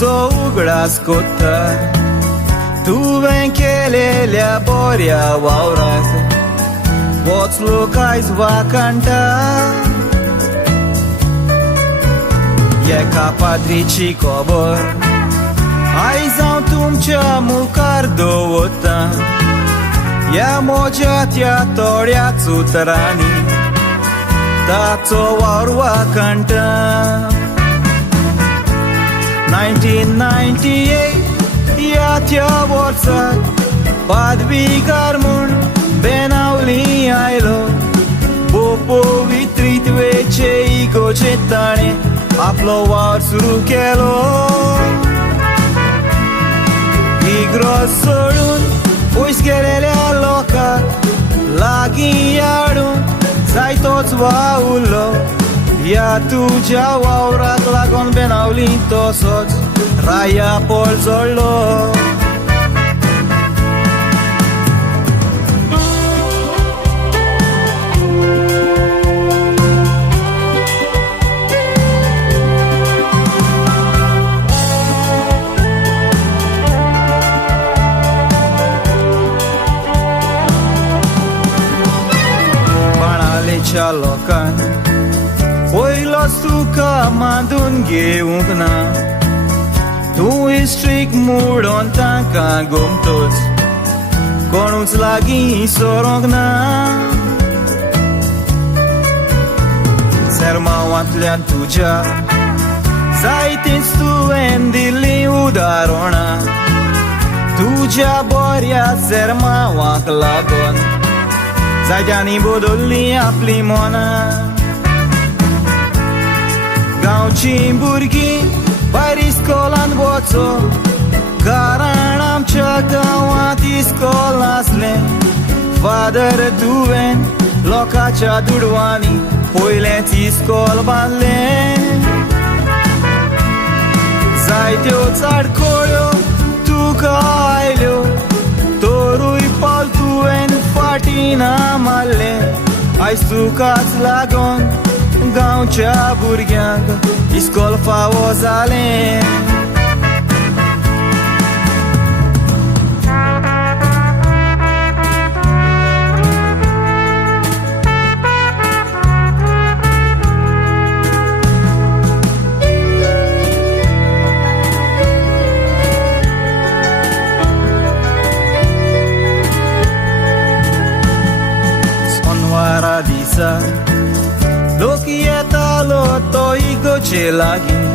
जो उगडास कोत्ता तुवें केलेल्या बऱ्या वावराक वचलो कांयच वाकांटा एका पाद्रीची खबर आयज हांव तुमच्या मुखार दवरता ह्या म्हज्या त्या थोड्याच उतरांनी ताचो वावर वाकांटा 1998 ह्या त्या वर्साक पादवीकार म्हूण बेनावली आयलो पवित्रीत वेचे इगोचे ताणें आपलो वावर सुरू केलो इग्रोज सोडून पयस गेलेल्या लोकांक लागीं हाडून जायतोच वावुरलो ह्या तुज्या वावराक लागून बेनावली तसोच राया पोळ जोडलो बाणालेच्या लोकांक पयलोच तुका मांडून घेवंक ना तूं हिस्ट्रीक मोडोन तांकां गोमतोच कोणूच लागीं सोरोंक ना सेरमांवांतल्यान तुज्या जायतींच तुवें दिल्लीं उदाहरणां तुज्या बऱ्या सेरमांवाक लागून जायत्यांनी बदल्लीं आपलीं मनां गांवचीं भुरगीं भायर इस्कोलांत वचो कारण आमच्या गांवांत इस्कोल नासलें फादर तुवें लोकांच्या दुडवांनी पयलेंच इस्कोल बांदलें जायत्यो चाडकोळ्यो तुका आयल्यो तोरूय पावल तुवें फाटीं ना मारलें आयज तुकाच लागून गांवच्या भुरग्यांक इस्कोल फावो जालें सोनवारा दिसा लोक येतालो तो इगोचे लागीं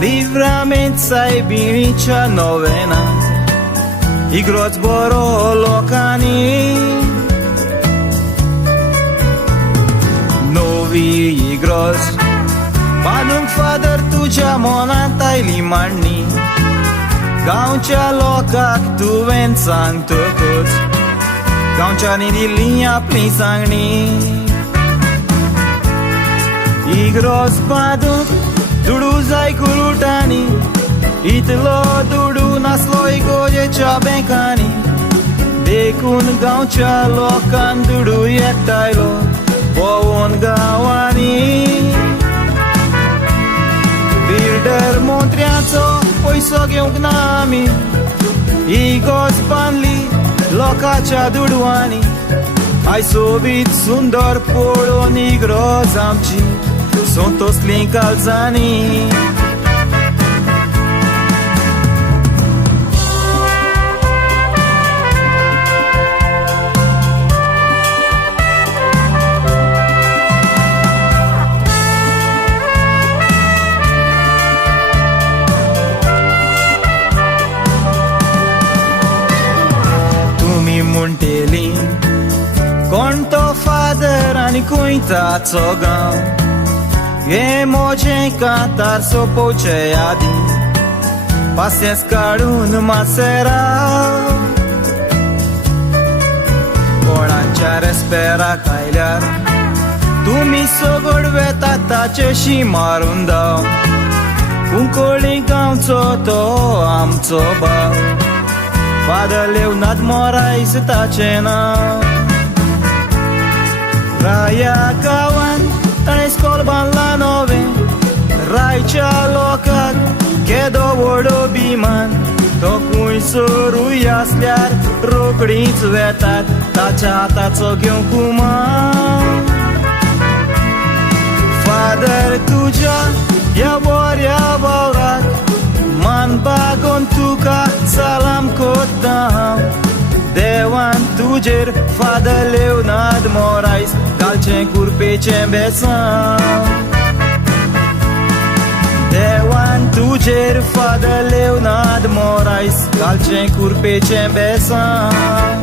लिव्रामेंट सायबिणीच्या नोवेनांत इग्रोज बरो लोकांनी नोवी इग्रोज बांदूंक फादर तुज्या मनांत आयली मांडणी गांवच्या लोकांक तुवें सांगतकच गांवच्यांनी दिल्लीं आपली सांगणी इग्रोज बांदूंक दुडू जाय कुरुटांनी इतलो दुडू नासलो इगोजेच्या बँकांनी देखून गांवच्या लोकांक दुडू एकठांयलो पळोवन गांवांनी बिल्डर मंत्र्याचो पयसो घेवंक ना आमी इगोज बांदली लोकांच्या दुडवांनी आयज सोबीत सुंदर पळोवन इग्रोज आमची सोंतोसलीं काळजांनी तुमी म्हणटेलीं कोण तो फादर आनी खंय ताचो गांव हे मोजें कांतार सोंपोवचे यादी पासियेंस काडून मासेरा कोणाच्या रेस्पेराक आयल्यार तुमी सोगोड वेतात ताचेशी मारून दाव कुंकोळी गांवचो तो आमचो भाव फादर लेवनाथ मोरायस ताचें नांव राया गांवांत ताणें इस्कोल बांदला नोवें रायच्या लोकांक केदो सोरूय आसल्यार रोकडीच वेतात ताच्या हाताचो घेवंक कुमार. फादर तुज्या ह्या बऱ्या वावराक मान बागोवन तुका सलाम कोत्ता हांव. देवान तुजेर फादर लेवनाद मोरायस घालचें कुरपेचें बेसांव. देवान तुजेर फादर लेवनाद मोरायस घालचें कुरपेचें बेसांव.